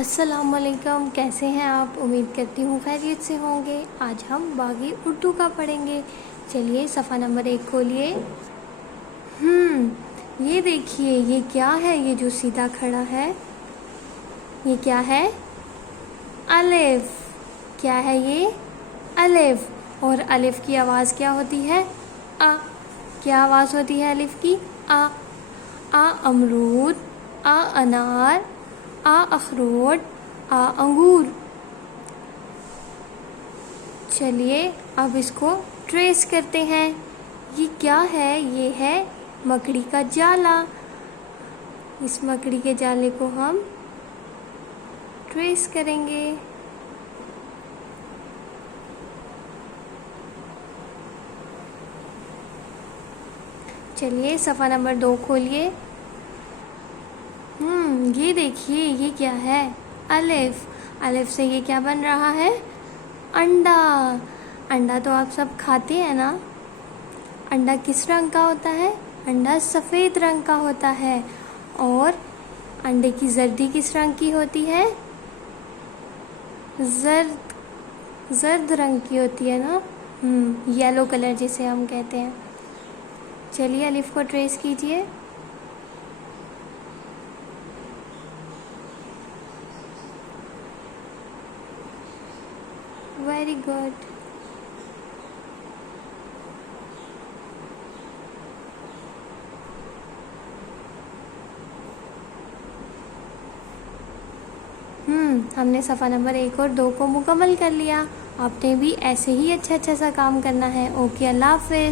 अस्सलामुअलैकुम, कैसे हैं आप। उम्मीद करती हूँ खैरियत से होंगे। आज हम बागी उर्दू का पढ़ेंगे। चलिए सफ़ा नंबर 1 खोलिए। ये देखिए, ये क्या है। ये जो सीधा खड़ा है ये क्या है? अलिफ। क्या है ये? अलिफ। और अलिफ की आवाज़ क्या होती है? आ। क्या आवाज़ होती है अलिफ की? आ अमरूद, आ अनार, आ अखरोट, आ अंगूर। चलिए अब इसको ट्रेस करते हैं। ये क्या है? ये है मकड़ी का जाला। इस मकड़ी के जाले को हम ट्रेस करेंगे। चलिए सफ़ा नंबर 2 खोलिए। ये देखिए, ये क्या है? अलिफ। अलिफ से ये क्या बन रहा है? अंडा। अंडा तो आप सब खाते हैं ना। अंडा किस रंग का होता है? अंडा सफ़ेद रंग का होता है। और अंडे की जर्दी किस रंग की होती है? जर्द रंग की होती है ना। येलो कलर जिसे हम कहते हैं। चलिए अलिफ को ट्रेस कीजिए। Very good. हमने सफ़ा नंबर 1 और 2 को मुकम्मल कर लिया। आपने भी ऐसे ही अच्छा सा काम करना है। ओके, अल्लाह हाफ़िज़।